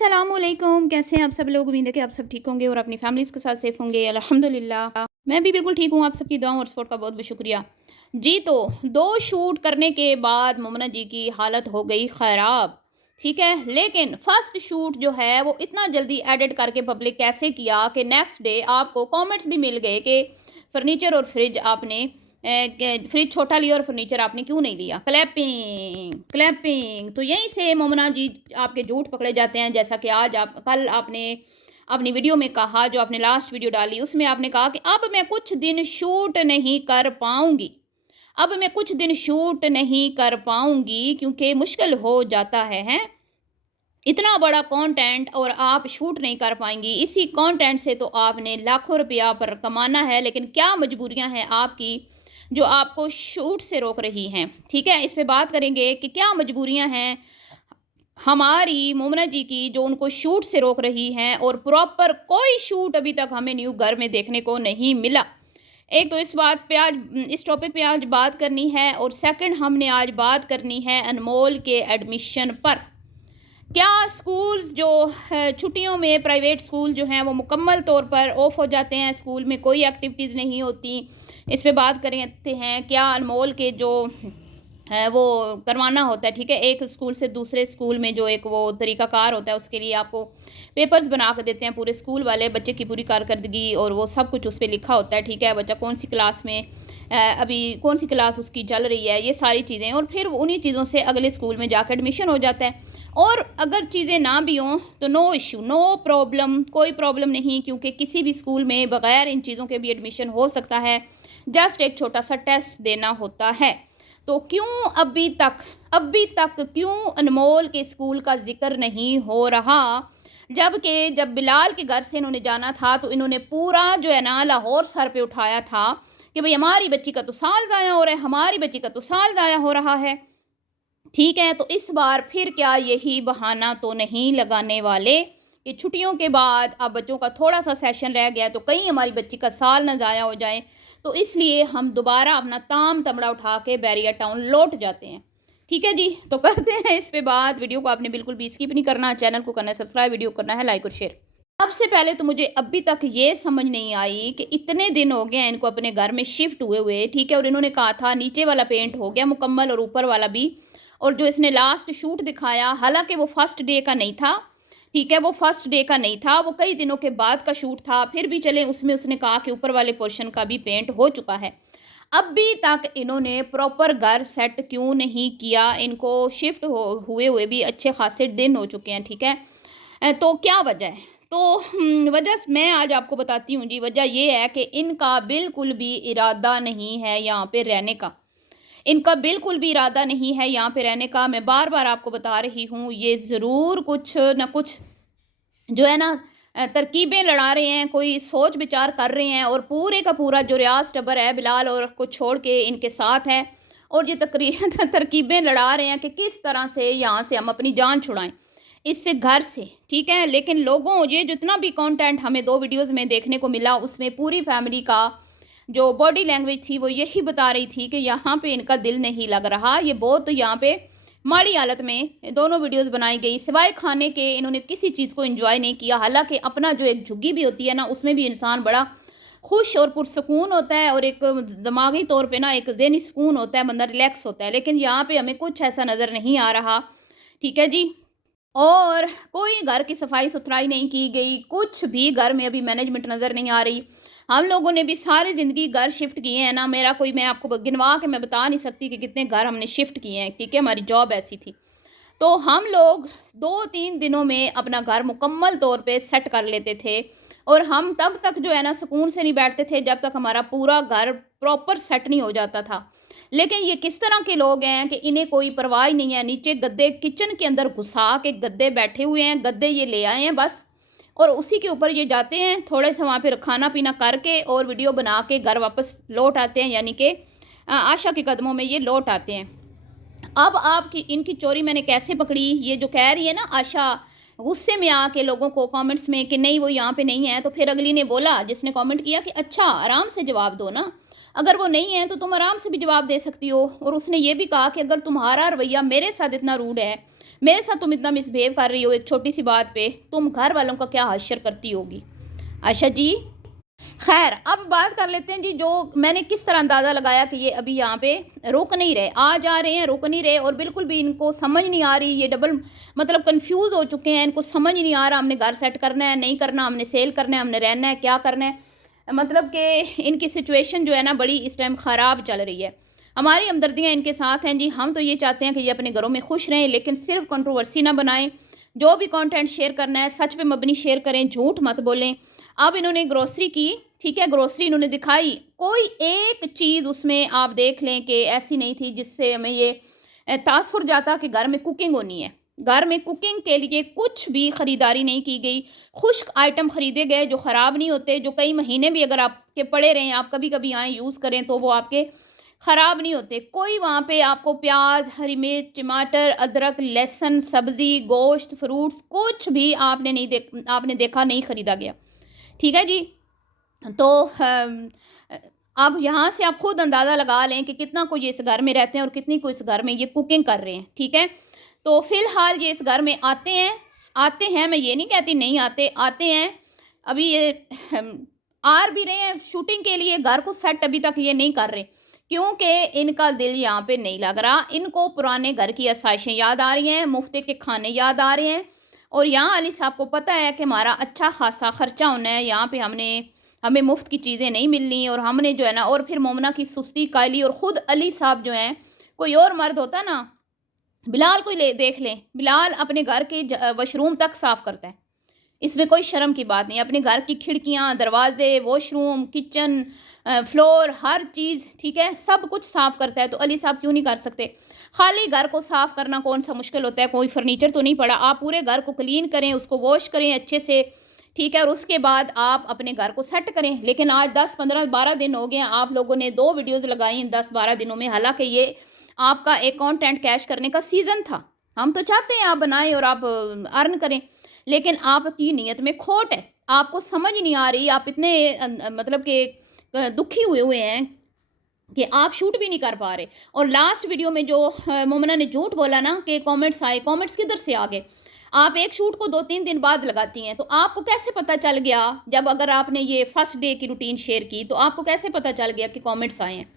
सलामुअलैकुम, कैसे हैं आप सब लोग। उम्मीद है कि आप सब ठीक होंगे और अपनी फैमिलीज़ के साथ सेफ होंगे। अल्हम्दुलिल्लाह मैं भी बिल्कुल ठीक हूँ। आप सबकी दुआओं और सपोर्ट का बहुत बहुत शुक्रिया जी। तो 2 शूट करने के बाद मोमना जी की हालत हो गई ख़राब, ठीक है। लेकिन फर्स्ट शूट जो है वो इतना जल्दी एडिट करके पब्लिक कैसे किया कि नेक्स्ट डे आपको कमेंट्स भी मिल गए कि फर्नीचर और फ्रिज आपने फ्रिज छोटा लिया और फर्नीचर आपने क्यों नहीं लिया। Clapping clapping. तो यहीं से मोमना जी आपके झूठ पकड़े जाते हैं। जैसा कि आज आप कल आपने अपनी वीडियो में कहा, जो आपने लास्ट वीडियो डाली उसमें आपने कहा कि अब मैं कुछ दिन शूट नहीं कर पाऊंगी, अब मैं कुछ दिन शूट नहीं कर पाऊंगी क्योंकि मुश्किल हो जाता है इतना बड़ा कंटेंट और आप शूट नहीं कर पाएंगी। इसी कंटेंट से तो आपने लाखों रुपया पर कमाना है, लेकिन क्या मजबूरियां हैं आपकी जो आपको शूट से रोक रही हैं, ठीक है। इस पे बात करेंगे कि क्या मजबूरियां हैं हमारी मोमना जी की जो उनको शूट से रोक रही हैं, और प्रॉपर कोई शूट अभी तक हमें न्यू घर में देखने को नहीं मिला। एक तो इस बात पे आज इस टॉपिक पे आज बात करनी है, और सेकंड हमने आज बात करनी है अनमोल के एडमिशन पर। क्या स्कूल्स जो छुट्टियों में प्राइवेट स्कूल जो हैं वो मुकम्मल तौर पर ऑफ हो जाते हैं, स्कूल में कोई एक्टिविटीज़ नहीं होती। इस पे बात करते हैं। क्या अनमोल के जो है वो करवाना होता है, ठीक है, एक स्कूल से दूसरे स्कूल में जो एक वो तरीक़ाकार होता है, उसके लिए आपको पेपर्स बना कर देते हैं पूरे स्कूल वाले, बच्चे की पूरी कारकर्दगी और वो सब कुछ उस पर लिखा होता है, ठीक है। बच्चा कौन सी क्लास में अभी कौन सी क्लास उसकी चल रही है, ये सारी चीज़ें, और फिर उन्हीं चीज़ों से अगले स्कूल में जाकर एडमिशन हो जाता है। और अगर चीज़ें ना भी हों तो नो इशू, नो प्रॉब्लम, कोई प्रॉब्लम नहीं, क्योंकि किसी भी स्कूल में बग़ैर इन चीज़ों के भी एडमिशन हो सकता है। जस्ट एक छोटा सा टेस्ट देना होता है। तो क्यों अभी तक क्यों अनमोल के स्कूल का ज़िक्र नहीं हो रहा, जबकि जब बिलाल के घर से इन्होंने जाना था तो इन्होंने पूरा जो है ना लाहौर सर पे उठाया था कि भाई हमारी बच्ची का तो साल ज़ाया हो रहा है, हमारी बच्ची का तो साल ज़ाया हो रहा है, ठीक है। तो इस बार फिर क्या यही बहाना तो नहीं लगाने वाले कि छुट्टियों के बाद अब बच्चों का थोड़ा सा सेशन रह गया तो कहीं हमारी बच्ची का साल ना ज़ाया हो जाए, तो इसलिए हम दोबारा अपना ताम तमड़ा उठा के बैरिया टाउन लौट जाते हैं, ठीक है जी। तो करते हैं इस पे बात। वीडियो को आपने बिल्कुल भी स्किप नहीं करना, चैनल को करना है सब्सक्राइब, वीडियो करना है लाइक और शेयर। सबसे पहले तो मुझे अभी तक ये समझ नहीं आई कि इतने दिन हो गए हैं इनको अपने घर में शिफ्ट हुए, ठीक है, और इन्होंने कहा था नीचे वाला पेंट हो गया मुकम्मल और ऊपर वाला भी। और जो इसने लास्ट शूट दिखाया, हालांकि वो फर्स्ट डे का नहीं था, ठीक है, वो फर्स्ट डे का नहीं था, वो कई दिनों के बाद का शूट था, फिर भी चले उसमें उसने कहा कि ऊपर वाले पोर्शन का भी पेंट हो चुका है। अभी तक इन्होंने प्रॉपर घर सेट क्यों नहीं किया, इनको शिफ्ट हुए हुए भी अच्छे खासे दिन हो चुके हैं, ठीक है। तो क्या वजह है? तो वजह मैं आज आपको बताती हूँ जी। वजह ये है कि इनका बिल्कुल भी इरादा नहीं है यहाँ पे रहने का, इनका बिल्कुल भी इरादा नहीं है यहाँ पे रहने का। मैं बार बार आपको बता रही हूँ, ये ज़रूर कुछ ना कुछ जो है ना तरकीबें लड़ा रहे हैं, कोई सोच विचार कर रहे हैं, और पूरे का पूरा जो रियाज टब्बर है बिलाल और को छोड़ के इनके साथ है, और ये तरकीबें लड़ा रहे हैं कि किस तरह से यहाँ से हम अपनी जान छुड़ाएं इससे घर से, ठीक है। लेकिन लोगों ये जितना भी कंटेंट हमें 2 वीडियोस में देखने को मिला, उसमें पूरी फैमिली का जो बॉडी लैंग्वेज थी वो यही बता रही थी कि यहाँ पे इनका दिल नहीं लग रहा। ये बहुत यहाँ पे माड़ी हालत में दोनों वीडियोस बनाई गई, सिवाय खाने के इन्होंने किसी चीज़ को एंजॉय नहीं किया। हालांकि अपना जो एक झुग्गी भी होती है ना, उसमें भी इंसान बड़ा खुश और पुरसकून होता है, और एक दिमागी तौर पे ना एक ज़हनी सुकून होता है, बंदा रिलैक्स होता है। लेकिन यहाँ पे हमें कुछ ऐसा नज़र नहीं आ रहा, ठीक है जी। और कोई घर की सफाई सुथराई नहीं की गई, कुछ भी घर में अभी मैनेजमेंट नज़र नहीं आ रही। हम लोगों ने भी सारी ज़िंदगी घर शिफ्ट किए हैं ना, मेरा कोई मैं आपको गिनवा के मैं बता नहीं सकती कि कितने घर हमने शिफ्ट किए हैं, ठीक है, हमारी जॉब ऐसी थी। तो हम लोग 2-3 दिनों में अपना घर मुकम्मल तौर पे सेट कर लेते थे, और हम तब तक जो है ना सुकून से नहीं बैठते थे जब तक हमारा पूरा घर प्रॉपर सेट नहीं हो जाता था। लेकिन ये किस तरह के लोग हैं कि इन्हें कोई परवाह ही नहीं है। नीचे गद्दे किचन के अंदर घुसा के गद्दे बैठे हुए हैं, गद्दे ये ले आए हैं बस, और उसी के ऊपर ये जाते हैं, थोड़े से वहाँ पे खाना पीना करके और वीडियो बना के घर वापस लौट आते हैं, यानी कि आशा के कदमों में ये लौट आते हैं। अब आपकी इनकी चोरी मैंने कैसे पकड़ी, ये जो कह रही है ना आशा, गुस्से में आके लोगों को कमेंट्स में कि नहीं वो यहाँ पे नहीं है, तो फिर अगली ने बोला, जिसने कमेंट किया, कि अच्छा आराम से जवाब दो ना, अगर वो नहीं है तो तुम आराम से भी जवाब दे सकती हो। और उसने ये भी कहा कि अगर तुम्हारा रवैया मेरे साथ इतना रूड है, मेरे साथ तुम इतना मिसबिहेव कर रही हो एक छोटी सी बात पे, तुम घर वालों का क्या हश्र करती होगी। आयशा जी, खैर अब बात कर लेते हैं जी, जो मैंने किस तरह अंदाज़ा लगाया कि ये अभी यहाँ पे रुक नहीं रहे, आ जा रहे हैं, रुक नहीं रहे, और बिल्कुल भी इनको समझ नहीं आ रही, ये डबल मतलब कंफ्यूज हो चुके हैं, इनको समझ नहीं आ रहा हमने घर सेट करना है नहीं करना, हमने सेल करना है, हमने रहना है, क्या करना है। मतलब कि इनकी सिचुएशन जो है ना बड़ी इस टाइम ख़राब चल रही है। हमारी हमदर्दियाँ इनके साथ हैं जी। हम तो ये चाहते हैं कि ये अपने घरों में खुश रहें, लेकिन सिर्फ कंट्रोवर्सी ना बनाएं। जो भी कंटेंट शेयर करना है सच पे मबनी शेयर करें, झूठ मत बोलें। अब इन्होंने ग्रोसरी की, ठीक है, ग्रोसरी इन्होंने दिखाई, कोई एक चीज़ उसमें आप देख लें कि ऐसी नहीं थी जिससे हमें ये तासुर जाता कि घर में कुकिंग होनी है। घर में कुकिंग के लिए कुछ भी ख़रीदारी नहीं की गई। खुश्क आइटम ख़रीदे गए जो ख़राब नहीं होते, जो कई महीने भी अगर आपके पड़े रहें, आप कभी कभी आएँ यूज़ करें तो वो आपके ख़राब नहीं होते। कोई वहाँ पे आपको प्याज, हरी मिर्च, टमाटर, अदरक, लहसुन, सब्ज़ी, गोश्त, फ्रूट्स कुछ भी आपने देखा नहीं ख़रीदा गया। ठीक है जी। तो अब यहाँ से आप खुद अंदाज़ा लगा लें कि कितना कोई इस घर में रहते हैं और कितनी कोई इस घर में ये कुकिंग कर रहे हैं। ठीक है, तो फ़िलहाल ये इस घर में आते हैं, मैं ये नहीं कहती नहीं आते, आते हैं। अभी ये आ भी रहे हैं शूटिंग के लिए, घर को सेट अभी तक ये नहीं कर रहे क्योंकि इनका दिल यहाँ पे नहीं लग रहा। इनको पुराने घर की आसाइशें याद आ रही हैं, मुफ्त के खाने याद आ रहे हैं, और यहाँ अली साहब को पता है कि हमारा अच्छा खासा खर्चा होना है, यहाँ पे हमें मुफ्त की चीज़ें नहीं मिलनी, और हमने जो है ना, और फिर मोमना की सुस्ती कायली, और ख़ुद अली साहब जो हैं, कोई और मर्द होता ना, बिलाल को देख लें, बिलाल अपने घर के वॉशरूम तक साफ़ करता है, इसमें कोई शर्म की बात नहीं। अपने घर की खिड़कियाँ, दरवाजे, वॉशरूम, किचन, फ्लोर, हर चीज़, ठीक है, सब कुछ साफ़ करता है। तो अली साहब क्यों नहीं कर सकते। खाली घर को साफ़ करना कौन सा मुश्किल होता है, कोई फर्नीचर तो नहीं पड़ा। आप पूरे घर को क्लीन करें, उसको वॉश करें अच्छे से, ठीक है, और उसके बाद आप अपने घर को सेट करें। लेकिन आज 10, 15, 12 दिन हो गए हैं, आप लोगों ने 2 वीडियोज़ लगाई इन 10-12 दिनों में, हालांकि ये आपका एक कंटेंट कैश करने का सीज़न था। हम तो चाहते हैं आप बनाएं और आप अर्न करें, लेकिन आपकी नीयत में खोट है, आपको समझ नहीं आ रही। आप इतने मतलब कि दुखी हुए हैं कि आप शूट भी नहीं कर पा रहे। और लास्ट वीडियो में जो मोमना ने झूठ बोला ना कि कमेंट्स आए, कमेंट्स किधर से आ गए। आप एक शूट को 2-3 दिन बाद लगाती हैं, तो आपको कैसे पता चल गया, जब अगर आपने ये फर्स्ट डे की रूटीन शेयर की तो आपको कैसे पता चल गया कि कमेंट्स आए हैं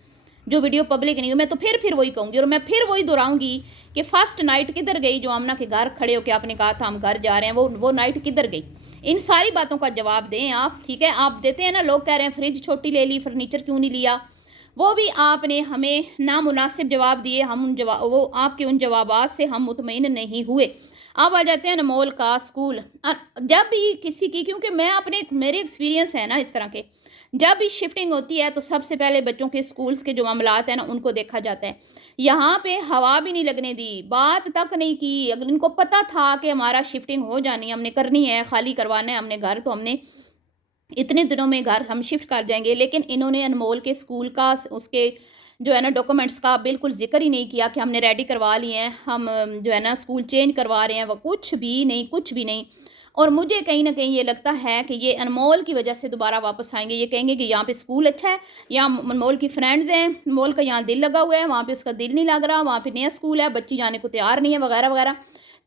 जो वीडियो पब्लिक नहीं हुई। मैं तो फिर वही कहूँगी, और मैं फिर वही दोहराऊंगी कि फर्स्ट नाइट किधर गई, जो आमना के घर खड़े होकर आपने कहा था हम घर जा रहे हैं, वो नाइट किधर गई। इन सारी बातों का जवाब दें आप, ठीक है। आप देते हैं ना, लोग कह रहे हैं फ्रिज छोटी ले ली, फर्नीचर क्यों नहीं लिया, वो भी आपने हमें नामुनासिब जवाब दिए। वो आपके उन जवाबात से हम मुतमईन नहीं हुए। अब आ जाते हैं अनमोल का स्कूल। जब भी किसी की, क्योंकि मेरे एक्सपीरियंस है ना इस तरह के, जब भी शिफ्टिंग होती है तो सबसे पहले बच्चों के स्कूल्स के जो मामलात हैं ना उनको देखा जाता है। यहाँ पे हवा भी नहीं लगने दी, बात तक नहीं की। अगर इनको पता था कि हमारा शिफ्टिंग हो जानी है, हमने करनी है, खाली करवाना है हमने घर, तो हमने इतने दिनों में घर हम शिफ्ट कर जाएंगे। लेकिन इन्होंने अनमोल के स्कूल का, उसके जो है ना डॉक्यूमेंट्स का बिल्कुल जिक्र ही नहीं किया कि हमने रेडी करवा लिए हैं, हम जो है ना स्कूल चेंज करवा रहे हैं, वो कुछ भी नहीं, कुछ भी नहीं। और मुझे कहीं ना कहीं ये लगता है कि ये अनमोल की वजह से दोबारा वापस आएंगे। ये कहेंगे कि यहाँ पे स्कूल अच्छा है, यहाँ अनमोल की फ्रेंड्स हैं, अनमोल का यहाँ दिल लगा हुआ है, वहाँ पे उसका दिल नहीं लग रहा, वहाँ पे नया स्कूल है, बच्ची जाने को तैयार नहीं है, वगैरह वगैरह।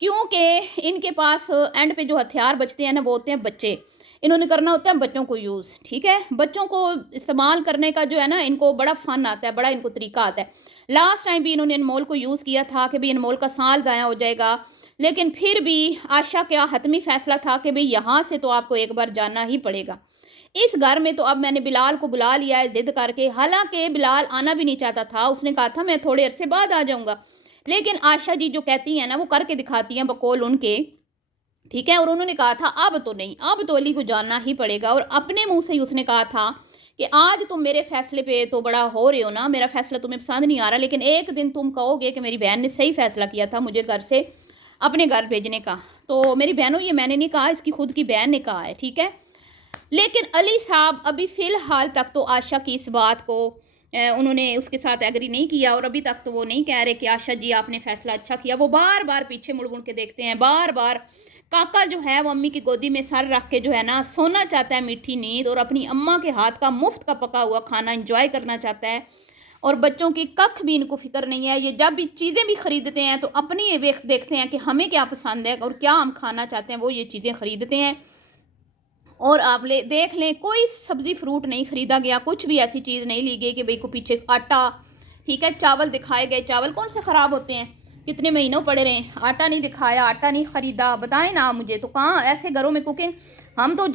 क्योंकि इनके पास एंड पे जो हथियार बचते हैं ना वो होते हैं बच्चे। इन्होंने करना होता है बच्चों को यूज़, ठीक है। बच्चों को इस्तेमाल करने का जो है ना इनको बड़ा फ़न आता है, बड़ा इनको तरीका आता है। लास्ट टाइम भी इन्होंने अनमोल को यूज़ किया था कि भाई अनमोल का साल ज़ाया हो जाएगा, लेकिन फिर भी आशा का हतमी फ़ैसला था कि भाई यहाँ से तो आपको एक बार जाना ही पड़ेगा। इस घर में तो अब मैंने बिलाल को बुला लिया है ज़िद करके, हालांकि बिलाल आना भी नहीं चाहता था, उसने कहा था मैं थोड़े अरसे बाद आ जाऊँगा। लेकिन आशा जी जो कहती हैं ना वो करके दिखाती हैं बकौल उनके, ठीक है। और उन्होंने कहा था अब तो नहीं, अब तो अली को जानना ही पड़ेगा। और अपने मुंह से ही उसने कहा था कि आज तुम मेरे फैसले पे तो बड़ा हो रहे हो ना, मेरा फैसला तुम्हें पसंद नहीं आ रहा, लेकिन एक दिन तुम कहोगे कि मेरी बहन ने सही फैसला किया था मुझे घर से अपने घर भेजने का। तो मेरी बहनों, ये मैंने नहीं कहा, इसकी खुद की बहन ने कहा है, ठीक है। लेकिन अली साहब अभी फ़िलहाल तक तो आशा की इस बात को उन्होंने उसके साथ एग्री नहीं किया, और अभी तक तो वो नहीं कह रहे कि आशा जी आपने फ़ैसला अच्छा किया। वो बार बार पीछे मुड़ मुड़ के देखते हैं, बार बार। काका जो है वो अम्मी की गोदी में सर रख के जो है ना सोना चाहता है मीठी नींद, और अपनी अम्मा के हाथ का मुफ्त का पका हुआ खाना एंजॉय करना चाहता है। और बच्चों की कख भी इनको फ़िक्र नहीं है। ये जब भी चीज़ें भी ख़रीदते हैं तो अपनी देखते हैं कि हमें क्या पसंद है और क्या हम खाना चाहते हैं, वो ये चीज़ें ख़रीदते हैं। और आप देख लें, कोई सब्ज़ी फ्रूट नहीं ख़रीदा गया, कुछ भी ऐसी चीज़ नहीं ली गई कि भाई को पीछे आटा, ठीक है, चावल दिखाए गए, चावल कौन से ख़राब होते हैं, कितने महीनों पड़े रहे, आटा नहीं दिखाया, आटा नहीं ख़रीदा, बताएं ना मुझे। तो कहाँ ऐसे घरों में कुकिंग, हम तो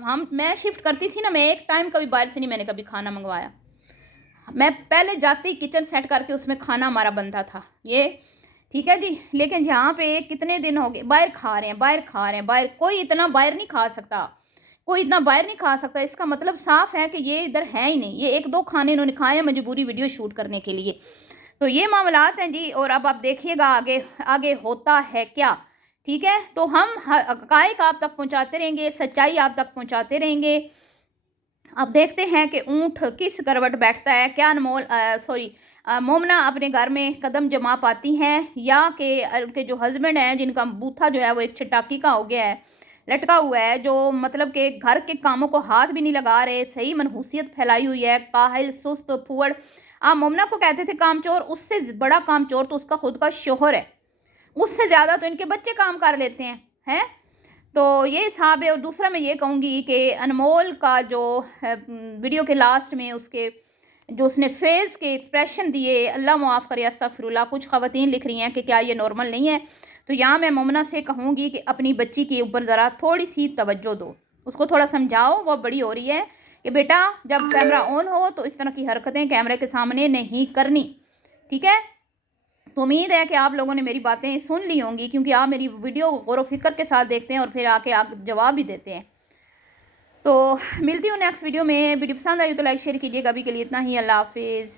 हम मैं शिफ्ट करती थी ना, मैं एक टाइम कभी बाहर से नहीं मैंने कभी खाना मंगवाया। मैं पहले जाती किचन सेट करके उसमें खाना हमारा बनता था ये, ठीक है जी। लेकिन यहाँ पे कितने दिन हो गए बाहर खा रहे हैं, बाहर खा रहे हैं, बाहर कोई इतना बाहर नहीं खा सकता, कोई इतना बाहर नहीं खा सकता। इसका मतलब साफ है कि ये इधर है ही नहीं। ये एक दो खाने इन्होंने खाए हैं मजबूरी वीडियो शूट करने के लिए। तो ये मामलात हैं जी। और अब आप देखिएगा आगे आगे होता है क्या, ठीक है। तो हम हक़ाइक़ आप तक पहुँचाते रहेंगे, सच्चाई आप तक पहुँचाते रहेंगे। अब देखते हैं कि ऊँट किस करवट बैठता है, क्या अनमोल मोमना अपने घर में कदम जमा पाती हैं, या कि उनके जो हस्बैंड हैं जिनका बूथा जो है वो एक चटाकी का हो गया है, लटका हुआ है, जो मतलब कि घर के कामों को हाथ भी नहीं लगा रहे, सही मनहूसियत फैलाई हुई है, काहिल सुस्त फुअड़। आप मोमना को कहते थे कामचोर, उससे बड़ा कामचोर तो उसका खुद का शोहर है, उससे ज़्यादा तो इनके बच्चे काम कर लेते हैं। तो ये हिसाब है। और दूसरा मैं ये कहूँगी कि अनमोल का जो वीडियो के लास्ट में उसके जो उसने फेस के एक्सप्रेशन दिए, अल्लाह मुआफ़ करे, अस्तगफिरुल्लाह, कुछ ख़वातीन लिख रही हैं कि क्या ये नॉर्मल नहीं है। तो यहाँ मैं मोमना से कहूँगी कि अपनी बच्ची के ऊपर ज़रा थोड़ी सी तवज्जो दो, उसको थोड़ा समझाओ, वो बड़ी हो रही है, कि बेटा जब कैमरा ऑन हो तो इस तरह की हरकतें कैमरे के सामने नहीं करनी, ठीक है। तो उम्मीद है कि आप लोगों ने मेरी बातें सुन ली होंगी, क्योंकि आप मेरी वीडियो गौर व फिक्र के साथ देखते हैं और फिर आके आप जवाब भी देते हैं। तो मिलती हूँ नेक्स्ट वीडियो में। वीडियो पसंद आई तो लाइक शेयर कीजिएगा। अभी के लिए इतना ही, अल्लाह हाफिज़।